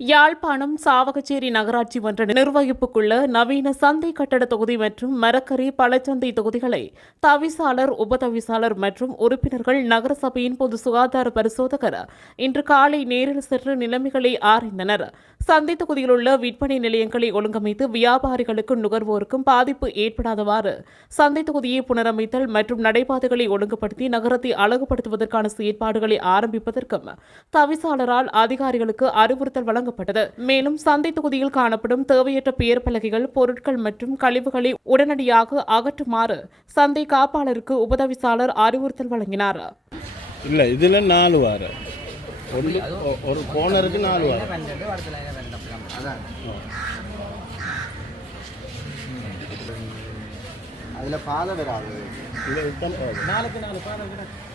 யாழ்ப்பாணம் சாவகச்சேரி நகராட்சி மன்ற நிர்வகிப்புக்குள்ள நவீன சந்தை கட்டட தொகுதி மற்றும் மரக்கறி பழச்சந்தை தொகுதிகளை தவிசாளர் உபதவிசாளர் மற்றும் உறுப்பினர்கள் நகரசபையின் பொது சுகாதார பரிசோதகர் இன்று காலை நேரில் சென்று நிலைமைகளை ஆராய்ந்தனர். சந்தை தொகுதியில் உள்ள விற்பனை நிலையங்களை ஒழுங்கமைத்து வியாபாரிகளுக்கும் நுகர்வோருக்கும் பாதிப்பு ஏற்படாதவாறு சந்தை தொகுதியை புனரமைத்தல் மற்றும் நடைபாதைகளை ஒழுங்குபடுத்தி நகரத்தை அழகுபடுத்துவதற்கான செயற்பாடுகளை ஆரம்பிப்பதற்கும் தவிசாளரால் அதிகாரிகளுக்கு அறிவுறுத்தல் வழங்கப்பட்டது. மேலும் சந்தை தொகுதியில் காணப்படும் தேவையற்ற பெயர் பலகைகள் பொருட்கள் மற்றும் கழிவுகளை உடனடியாக அகற்றுமாறு சந்தை காப்பாளருக்கு உபதவிசாளர் அறிவுறுத்தல் வழங்கினார். இல்லை இதில் நாலு வாரம் ஒரு கோனருக்கு நாலு வாரம் அதான் அதில் பாதை வராது. இதை விட்டால் போதும் நாலுக்கு நாலு பாதை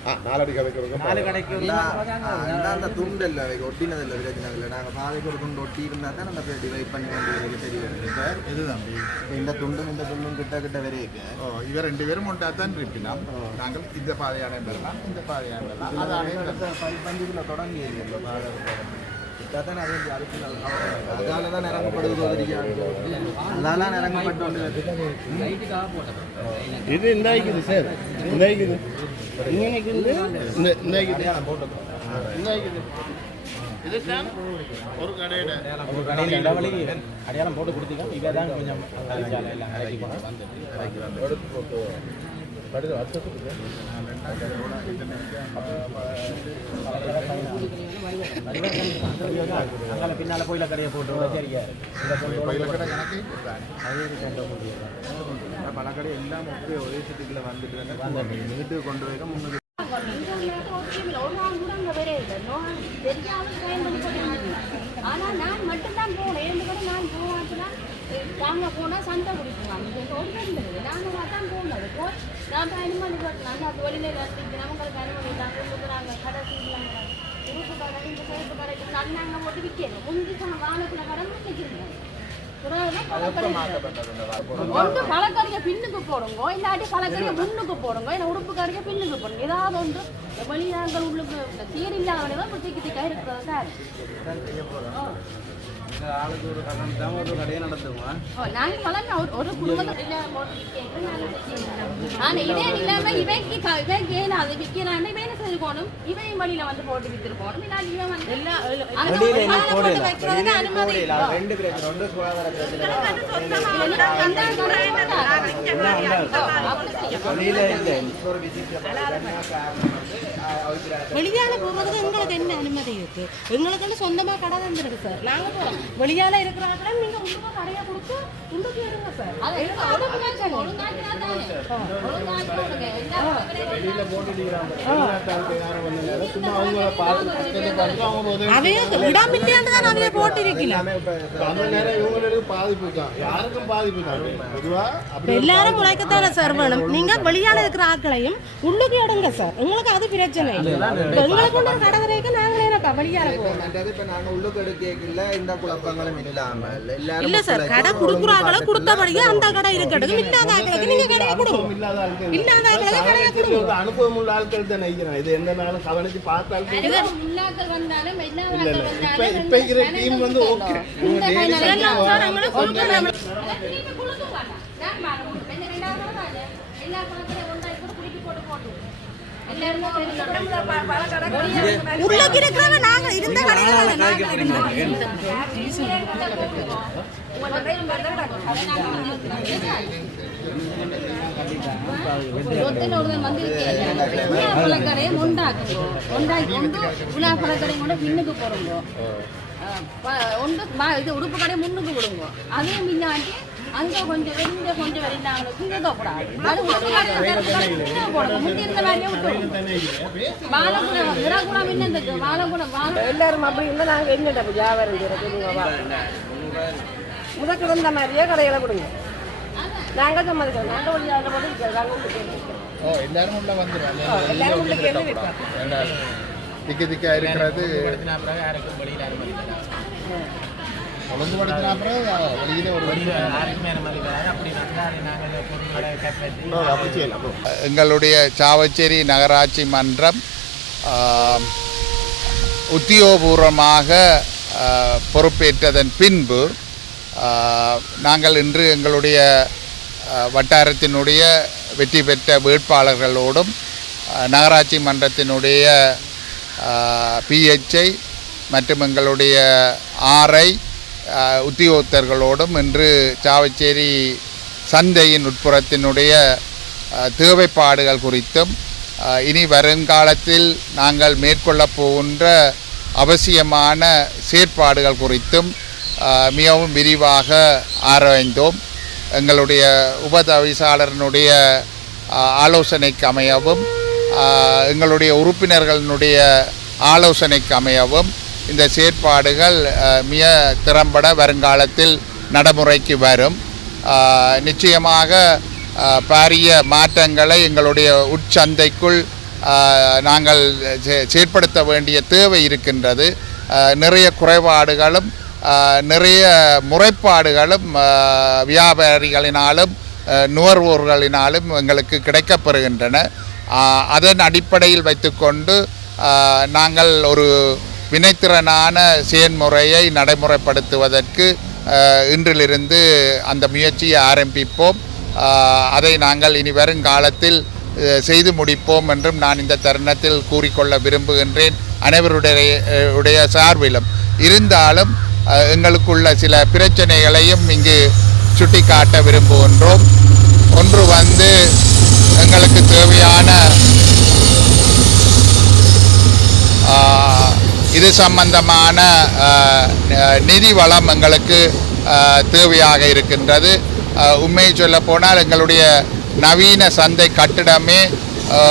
ஆ நாலடி கதைக்கு நாலு கடைக்கு அந்த துண்டு இல்லை ஒட்டினது இல்லை பிரச்சனை இல்லை. நாங்கள் பாதைக்கு ஒரு துண்டு ஒட்டி இருந்தால் தான் அந்த டிவைட் பண்ணி கொண்டு வரது சரி வருது இப்போ இது. தம்பி இப்போ இந்த துண்டும் இந்த துண்டும் கிட்ட கிட்ட வரைக்கு ஓ இவ ரெண்டு பேரும் ஒன்றாத்தான் இருப்பினோம். நாங்கள் இந்த பாதையான பெறலாம் இந்த பாதையான பெறலாம். அதானே பஞ்சுக்குள்ள தொடங்கி இல்லை பாதை தான் நிறைய அதால தான் இறங்கப்பட்டு இது இந்த சார் இந்த இருக்குது இங்கே இந்த இந்த இந்த அடையாளம் போட்டு கொடுத்தீங்க. இதான் கொஞ்சம் கொண்டு வந்துட்டு அங்கே பின்னால் கோயில கடையை போட்டு சரியா? பயில கடை கணக்கு எல்லாம் ஒரே ஒரே சிட்டிக்குள்ள வந்துட்டு வீட்டுக்கு கொண்டு போய் முன்னுக்கு ஆனா நான் மட்டும்தான் போனேன். நான் போவாச்சுன்னா வாங்க போனா சண்டை இது சொல்றது இருந்தது நாங்கள் தான் போனது போய் நான் போய் அனுமதி போட்டேன் நான் தொழிலே நடத்திட்டு நம்மளுக்கு அனுமதி தான் கொடுக்குறாங்க கடை சீட்லாங்க உறுப்பு கடை இந்த சிறப்பு கடைக்கு சன்னாங்க போட்டு விற்கணும் முந்தி வானத்துல கடை முன்னிக்கிறோம் ஒன்று பழக்கறிய பின்னுக்கு போடுங்க இல்லாட்டி பழக்கறிய முன்னுக்கு போடுங்க இல்லை உடுப்பு கறிய பின்னுக்கு போடுங்க. ஏதாவது ஒன்று வெளியாங்கள் உள்ளுக்கு சீர் இல்லாதவங்க திக்கி திக்கா இருக்கிறது சார்? ஆளுக்கு ஒரு கடை தான் ஒரு கடையை நடத்துவோம்? ஓ, நாங்க பழங்க ஒரு ஒரு குடும்பத்தை இல்லாம போட்டு விற்கிறோம், நாங்க விற்கிறோம். ஆனா இதே இல்லாம இவன் இவன் கேன அது விற்கிறான் இவன் என்ன செய்யணும் இவன் வழியில வந்து போட்டு வித்துருக்கணும். இல்லாட்டி இவன் வந்து அது வெளியில என்ன ஒரு போடல. போட்டு வைக்கிறதுக்கு அனுமதி இல்லை. ரெண்டு பிரச்சனை ஒன்று சுகாதார பிரச்சனை. வெளியில போகிறதுக்கு எங்களுக்கு என்ன அனுமதி இருக்கு எங்களுக்குன்னு சொந்தமா கடை தந்துருக்கு சார் நாங்க போறோம் வெளியால இருக்கிறாங்க நீங்க உள்ளுக்கு கடையை கொடுத்து உள்ளுக்கு எடுங்க சார் எல்லாரும் முளைக்கத்தான சார் வேணும் நீங்க வெளியால இருக்கிற ஆட்களையும் உள்ளுக்கு எடுங்க சார் எங்களுக்கு அது பிரச்சனை இல்லை. எங்களுக்கு உள்ள கடை வரைக்கும் நாங்களே எல்லாரும் இல்ல சார் கடை கொடுக்குறாங்களோ கொடுத்தபடியே அந்த கடை இருக்கட்டும் இல்லாத ஆட்களுக்கு நீங்க கடையை கொடுங்க. இல்லாத ஆட்கள் இல்லாத ஆட்களுக்கு கடையை ஒரு அனுபவம் உள்ள ஆட்கள் தான் நினைக்கிறேன். இது எந்த நாளும் கவனிச்சு பார்த்த ஆட்கள் அனுபவம் இல்லாத வந்தாலும் இல்ல இல்லாத இல்ல இப்ப வந்தாலும் இப்ப இருக்கிற டீம் வந்து ஓகே இந்த டெய்லி கையில எல்லாம் சார் எங்களுக்கு கொடுக்கணும் அதான் திருப்பி கொடுக்க மாட்டான். நான் பாருங்க. இந்த ரெண்டாவது தடவை தானே. எல்லா பழத்தையும் ஒன்றாய் கூட குலுக்கி போட்டு போட்டு. உள்ளுக்கு இருக்கிறவங்க நாங்க இருந்த கடையில நாங்க இருந்தோம் ஒருத்தன் ஒருத்தன் வந்து விற்கிறாங்க. உலா பழக்கடையை உண்டாக்கணும். உண்டாக்கி கொண்டு உலா பழக்கடையை கொண்டு பின்னுக்கு போடுங்க. அஹ் ப- ஒன்று இது உடுப்பு கடையை முன்னுக்கு விடுங்க அதையும் முன்னாடி அங்க கொஞ்சம் வெளியில கொஞ்சம் இங்கே அது முந்தி இருந்த வாழைக்குடம் என்ன வாழைக்குடம் வாழை எல்லாரும் அப்படி இருந்தால் நாங்கள் எங்கிட்ட வியாபாரம் முதக்கு வந்த மாதிரியே கடைகளை கொடுங்க. நாங்கள் சம்மதிக்கிறோம் நாங்கள் அதில் போட்டு விற்கிறோம். ஓ எல்லாரும் உள்ள வந்துடும் எல்லாரும் என்ன விற்கிறோம் திக்கு திக்கா இருக்கிறது. அனுமதிக்கலாம் ஒழுங்குபடுத்தின அப்புறம் வெளியில ஒரு எங்களுடைய சாவச்சேரி நகராட்சி மன்றம் உத்தியோகபூர்வமாக பொறுப்பேற்றதன் பின்பு நாங்கள் இன்று எங்களுடைய வட்டாரத்தினுடைய வெற்றி பெற்ற வேட்பாளர்களோடும் நகராட்சி மன்றத்தினுடைய பிஹெச்ஐ மற்றும் எங்களுடைய ஆர்ஐ உத்தியோகத்தர்களோடும் இன்று சாவச்சேரி சந்தையின் உட்புறத்தினுடைய தேவைப்பாடுகள் குறித்தும் இனி வருங்காலத்தில் நாங்கள் மேற்கொள்ளப் போகின்ற அவசியமான செயற்பாடுகள் குறித்தும் மிகவும் விரிவாக ஆராய்ந்தோம். எங்களுடைய உபதவிசாளரனுடைய ஆலோசனைக்கு அமையவும் எங்களுடைய உறுப்பினர்களினுடைய ஆலோசனைக்கு அமையவும் இந்த செயற்பாடுகள் மிக திறம்பட வருங்காலத்தில் நடைமுறைக்கு வரும். நிச்சயமாக பாரிய மாற்றங்களை எங்களுடைய உட்சந்தைக்குள் நாங்கள் செ- செயற்படுத்த வேண்டிய தேவை இருக்கின்றது. நிறைய குறைபாடுகளும் நிறைய முறைப்பாடுகளும் வியாபாரிகளினாலும் நுகர்வோர்களினாலும் எங்களுக்கு கிடைக்கப்பெறுகின்றன. அதன் அடிப்படையில் வைத்துக்கொண்டு நாங்கள் ஒரு வினைத்திறனான செயன்முறையை நடைமுறைப்படுத்துவதற்கு இன்றிலிருந்து அந்த முயற்சியை ஆரம்பிப்போம். அதை நாங்கள் இனி வருங்காலத்தில் செய்து முடிப்போம் என்றும் நான் இந்த தருணத்தில் கூறிக்கொள்ள விரும்புகின்றேன். அனைவருடைய உடைய சார்பிலும். இருந்தாலும் எங்களுக்குள்ள சில பிரச்சனைகளையும் இங்கு சுட்டிக்காட்ட விரும்புகின்றோம். ஒன்று வந்து எங்களுக்கு தேவையான இது சம்பந்தமான நிதி வளம் எங்களுக்கு தேவையாக இருக்கின்றது. உண்மையை சொல்ல போனால் எங்களுடைய நவீன சந்தை கட்டிடமே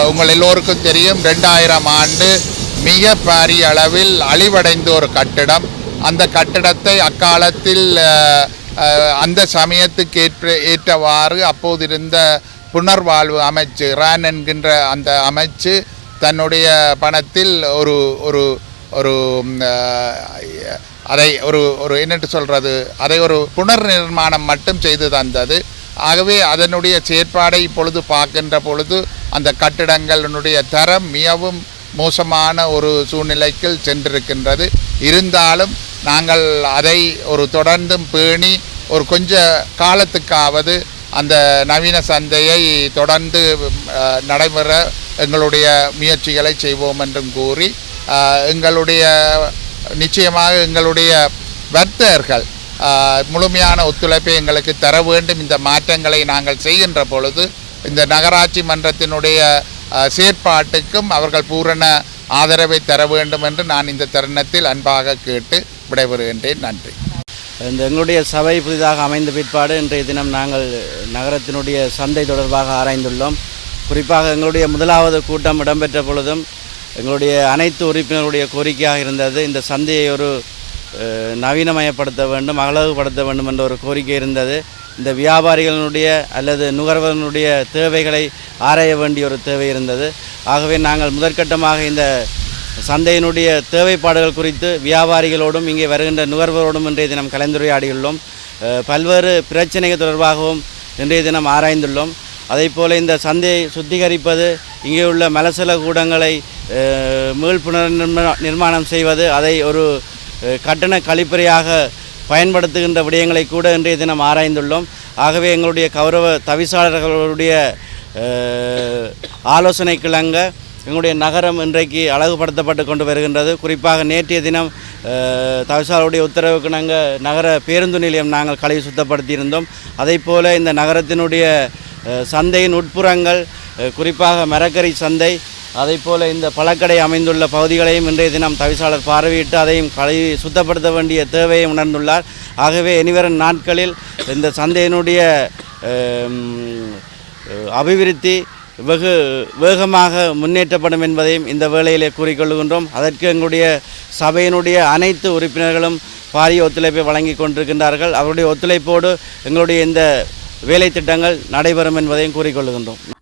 உங்கள் எல்லோருக்கும் தெரியும் ரெண்டாயிரம் ஆண்டு மிக பாரிய அளவில் அழிவடைந்த ஒரு கட்டிடம். அந்த கட்டிடத்தை அக்காலத்தில் அந்த சமயத்துக்கு ஏற்ற ஏற்றவாறு அப்போது இருந்த புனர்வாழ்வு அமைச்சு ரான் என்கின்ற அந்த அமைச்சு தன்னுடைய பணத்தில் ஒரு ஒரு ஒரு அதை ஒரு ஒரு என்னென்று சொல்கிறது அதை ஒரு புனர் நிர்மாணம் மட்டும் செய்து தந்தது. ஆகவே அதனுடைய செயற்பாடை இப்பொழுது பார்க்கின்ற பொழுது அந்த கட்டிடங்களினுடைய தரம் மிகவும் மோசமான ஒரு சூழ்நிலைக்கு சென்றிருக்கின்றது. இருந்தாலும் நாங்கள் அதை ஒரு தொடர்ந்தும் பேணி ஒரு கொஞ்ச காலத்துக்காவது அந்த நவீன சந்தையை தொடர்ந்து நடைபெற எங்களுடைய முயற்சிகளை செய்வோம் என்றும் கூறி எங்களுடைய நிச்சயமாக எங்களுடைய வர்த்தகர்கள் முழுமையான ஒத்துழைப்பை எங்களுக்கு தர வேண்டும். இந்த மாற்றங்களை நாங்கள் செய்கின்ற பொழுது இந்த நகராட்சி மன்றத்தினுடைய செயற்பாட்டுக்கும் அவர்கள் பூரண ஆதரவை தர வேண்டும் என்று நான் இந்த தருணத்தில் அன்பாக கேட்டு விடைபெறுகின்றேன். நன்றி. இந்த எங்களுடைய சபை புதிதாக அமைந்த பிற்பாடு இன்றைய தினம் நாங்கள் நகரத்தினுடைய சந்தை தொடர்பாக ஆராய்ந்துள்ளோம். குறிப்பாக எங்களுடைய முதலாவது கூட்டம் இடம்பெற்ற பொழுதும் எங்களுடைய அனைத்து உறுப்பினருடைய கோரிக்கையாக இருந்தது. இந்த சந்தையை ஒரு நவீனமயப்படுத்த வேண்டும் அழகுபடுத்த வேண்டும் என்ற ஒரு கோரிக்கை இருந்தது. இந்த வியாபாரிகளினுடைய அல்லது நுகர்வோர்களுடைய தேவைகளை ஆராய வேண்டிய ஒரு தேவை இருந்தது. ஆகவே நாங்கள் முதற்கட்டமாக இந்த சந்தையினுடைய தேவைப்பாடுகள் குறித்து வியாபாரிகளோடும் இங்கே வருகின்ற நுகர்வோரோடும் இன்றைய தினம் கலந்துரையாடியுள்ளோம். பல்வேறு பிரச்சனைகள் தொடர்பாகவும் இன்றைய தினம் ஆராய்ந்துள்ளோம். அதேபோல இந்த சந்தையை சுத்திகரிப்பது இங்கே உள்ள மலசல கூடங்களை மீள் புனர் நிர்மா- நிர்மாணம் செய்வது அதை ஒரு கட்டண கழிப்பறையாக பயன்படுத்துகின்ற விடயங்களை கூட இன்றைய தினம் ஆராய்ந்துள்ளோம். ஆகவே எங்களுடைய கௌரவ தவிசாளர்களுடைய ஆலோசனை கிளங்க எங்களுடைய நகரம் இன்றைக்கு அழகுபடுத்தப்பட்டு கொண்டு வருகின்றது. குறிப்பாக நேற்றைய தினம் தவிசாளருடைய உத்தரவுக்கு நாங்கள் நகர பேருந்து நிலையம் நாங்கள் கழிவு சுத்தப்படுத்தியிருந்தோம். அதே போல் இந்த நகரத்தினுடைய சந்தையின் உட்புறங்கள் குறிப்பாக மரக்கறி சந்தை அதே இந்த பழக்கடை அமைந்துள்ள பகுதிகளையும் இன்றைய தினம் தவிசாளர் பார்வையிட்டு அதையும் கழுவி சுத்தப்படுத்த வேண்டிய தேவையை உணர்ந்துள்ளார். ஆகவே இனிவரும் நாட்களில் இந்த சந்தையினுடைய அபிவிருத்தி வெகு வேகமாக முன்னேற்றப்படும் என்பதையும் இந்த வேளையிலே கூறிக்கொள்கின்றோம். அதற்கு எங்களுடைய சபையினுடைய அனைத்து உறுப்பினர்களும் பாரிய ஒத்துழைப்பை வழங்கி கொண்டிருக்கின்றார்கள். அவருடைய ஒத்துழைப்போடு எங்களுடைய இந்த வேலை திட்டங்கள் நடைபெறும் என்பதையும் கூறிக்கொள்கின்றோம்.